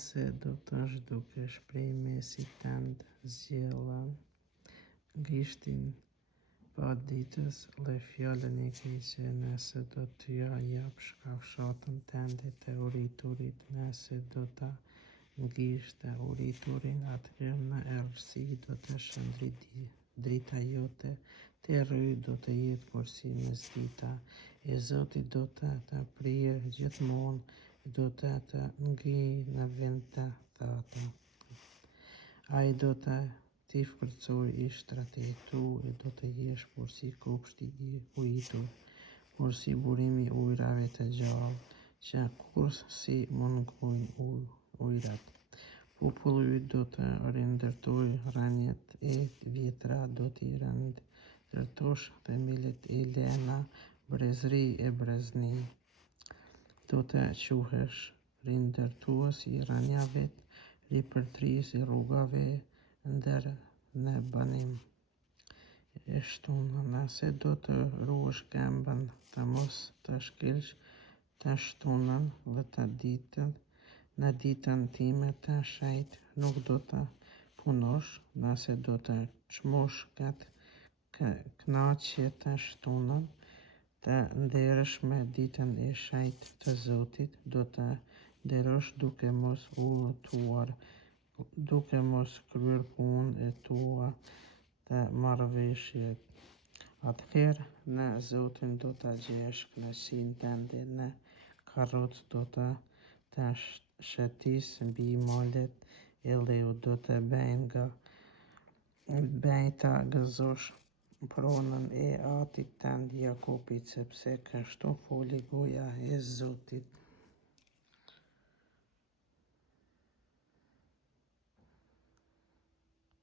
Nëse do të zhdukesh prej mesit tënd zgjella gishtin pa ditës, dhe fjallën e keqe nëse do t'ja japsh kafshatën tënde të uriturit. Nëse do ta ngjish të uriturin, atëherë në errësi do të shëndrit drita jote të rry do të jetë kursi mesdita e Zotit do të të prirë gjithmonë, do të të ngjijë në vend të thata. Ai do të t'i forcojë ishtrat e tu e do të jesh kursi kopshti i ujitur, kursi burimi i ujrave të gjallë, që kur si mungojnë ujrat. Populli yt do të rindërtojë rënjet e vjetra, do t'i rindërtosh themelet e lehna, brezëri e brezni. Do të quhesh rindërtues i rënjave, ripërtris i rrugave ndër në banim. E shtunë, nëse do të ruash këmbën të mos të shkelsh të shtunën dhe të ditën, në ditën time të shenjtë nuk do të punosh. Nëse do të çmosh këtë kënaqje të shtunën, të nderesh ditën e shenjtë të Zotit, do të nderosh duke mos udhëtuar, duke mos kryer punët e tua të marrëveshjes. Atëherë në Zotin do ta gjesh kënaqësinë tënde, në karrocë do të shëtisë mbi malet e leut, do të bëjnë ta gëzosh pronën e atit tënd Jakobit, sepse kështu foli goja e Zotit.